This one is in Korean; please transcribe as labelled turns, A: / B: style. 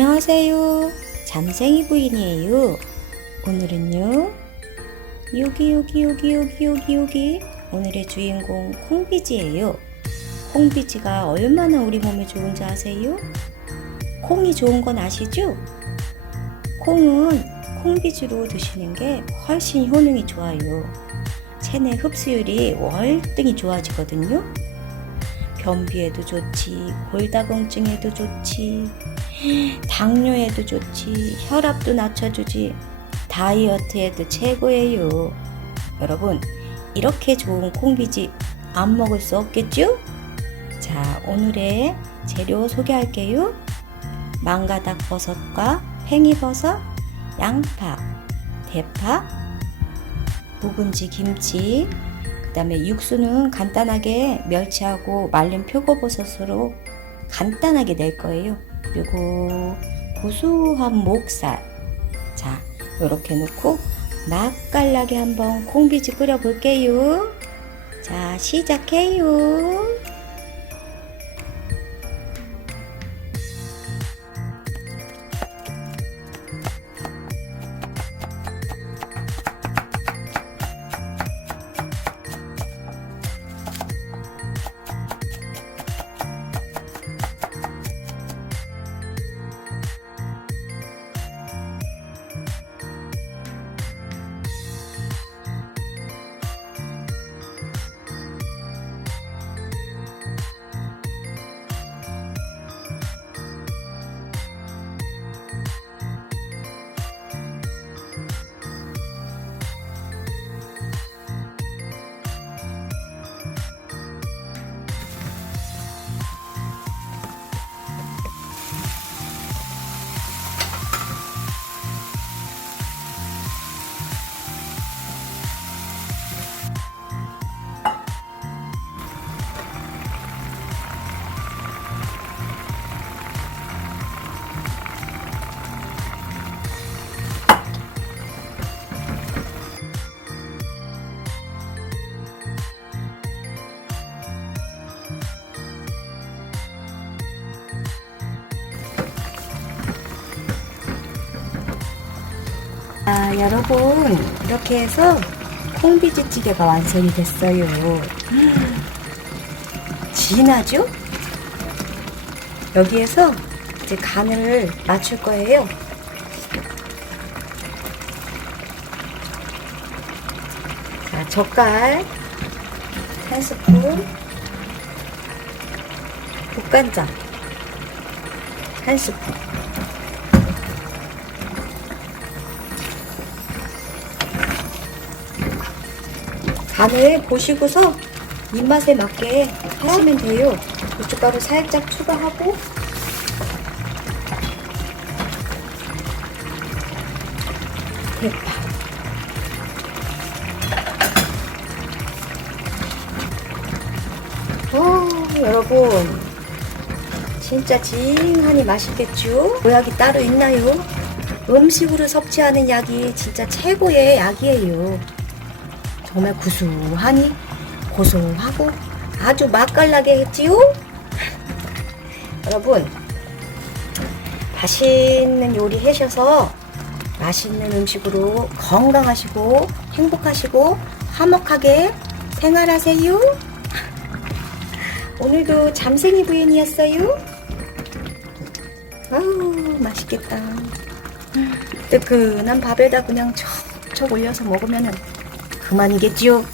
A: 안녕하세요. 잠생이 부인이에요. 오늘은요. 여기 여기 여기 여기 여기 여기 오늘의 주인공 콩비지예요. 콩비지가 얼마나 우리 몸에 좋은지 아세요? 콩이 좋은 건 아시죠? 콩은 콩비지로 드시는 게 훨씬 효능이 좋아요. 체내 흡수율이 월등히 좋아지거든요. 변비에도 좋지, 골다공증에도 좋지, 당뇨에도 좋지, 혈압도 낮춰주지, 다이어트에도 최고예요. 여러분, 이렇게 좋은 콩비지 안 먹을 수 없겠죠? 자, 오늘의 재료 소개할게요. 망가닥 버섯과 팽이버섯, 양파, 대파, 묵은지 김치, 그 다음에 육수는 간단하게 멸치하고 말린 표고버섯으로 간단하게 낼 거예요. 그리고 고소한 목살. 자, 이렇게 놓고 맛깔나게 한번 콩비지 끓여 볼게요. 자, 시작해요. 아, 여러분, 이렇게 해서 콩비지찌개가 완성이 됐어요. 진하죠? 여기에서 이제 간을 맞출 거예요. 자, 젓갈 한 스푼, 국간장 한 스푼, 간을 보시고서 입맛에 맞게 하시면 돼요. 고춧가루 살짝 추가하고 대파 오, 여러분 진짜 징하니 맛있겠죠? 보약이 따로 있나요? 음식으로 섭취하는 약이 진짜 최고의 약이에요. 정말 구수하니 고소하고 아주 맛깔나게 했지요? 여러분 맛있는 요리 하셔서 맛있는 음식으로 건강하시고 행복하시고 화목하게 생활하세요. 오늘도 잠생이 부인이었어요. 아우 맛있겠다. 뜨끈한 밥에다 그냥 척척 올려서 먹으면은 그만이겠지요.